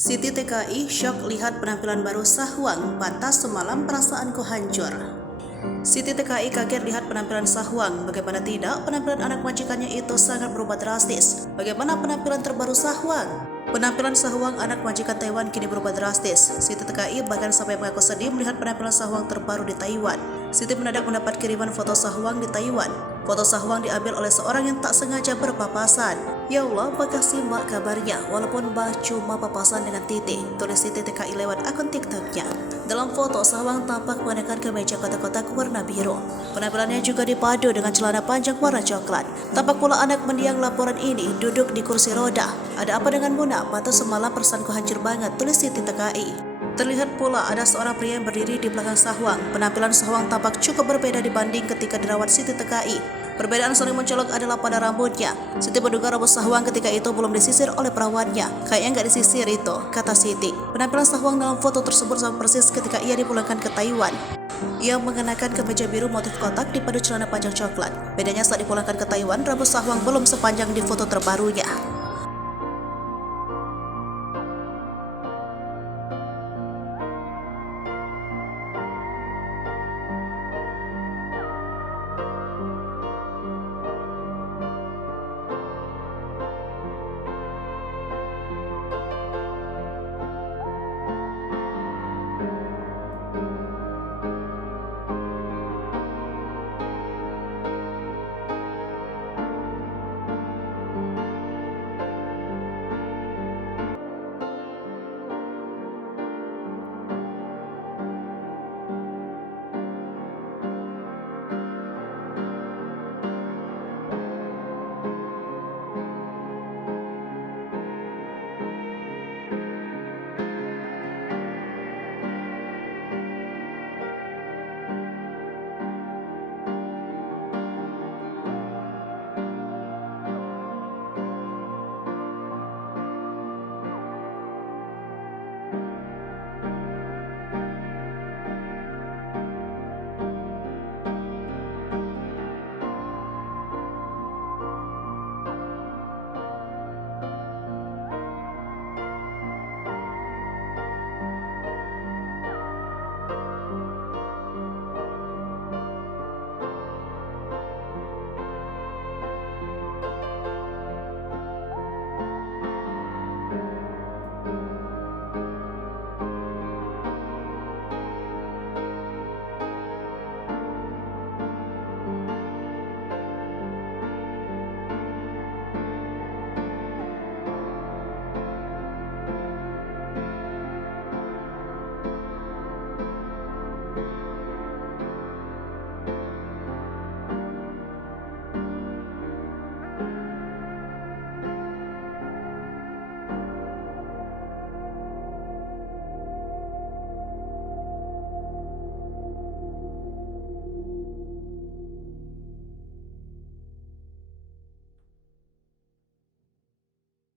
Siti TKI syok lihat penampilan baru Sahwang, pantas semalam perasaanku hancur. Siti TKI kaget lihat penampilan Sahwang. Bagaimana tidak, penampilan anak majikannya itu sangat berubah drastis. Bagaimana penampilan terbaru Sahwang? Penampilan Sahwang anak majikan Taiwan kini berubah drastis. Siti TKI bahkan sampai mengaku sedih melihat penampilan Sahwang terbaru di Taiwan. Siti mendadak mendapat kiriman foto Sahwang di Taiwan. Foto Sahwang diambil oleh seorang yang tak sengaja berpapasan. Ya Allah, makasih mbak kabarnya, walaupun mbak cuma papasan dengan Titi, tulis Siti TKI lewat akun TikToknya. Dalam foto, Sahwang tampak mengenakan kemeja kotak-kotak warna biru. Penampilannya juga dipadu dengan celana panjang warna coklat. Tampak pula anak mendiang laporan ini duduk di kursi roda. Ada apa dengan Muna? Pantas semalam perasaanku hancur banget, tulis Siti TKI. Terlihat pula ada seorang pria yang berdiri di belakang Sahwang. Penampilan Sahwang tampak cukup berbeda dibanding ketika dirawat Siti TKI. Perbedaan saling mencolok adalah pada rambutnya. Siti menduga rambut Sahwang ketika itu belum disisir oleh perawannya. Kayaknya nggak disisir itu, kata Siti. Penampilan Sahwang dalam foto tersebut sama persis ketika ia dipulangkan ke Taiwan. Ia mengenakan kemeja biru motif kotak dipadu celana panjang coklat. Bedanya saat dipulangkan ke Taiwan, rambut Sahwang belum sepanjang di foto terbarunya.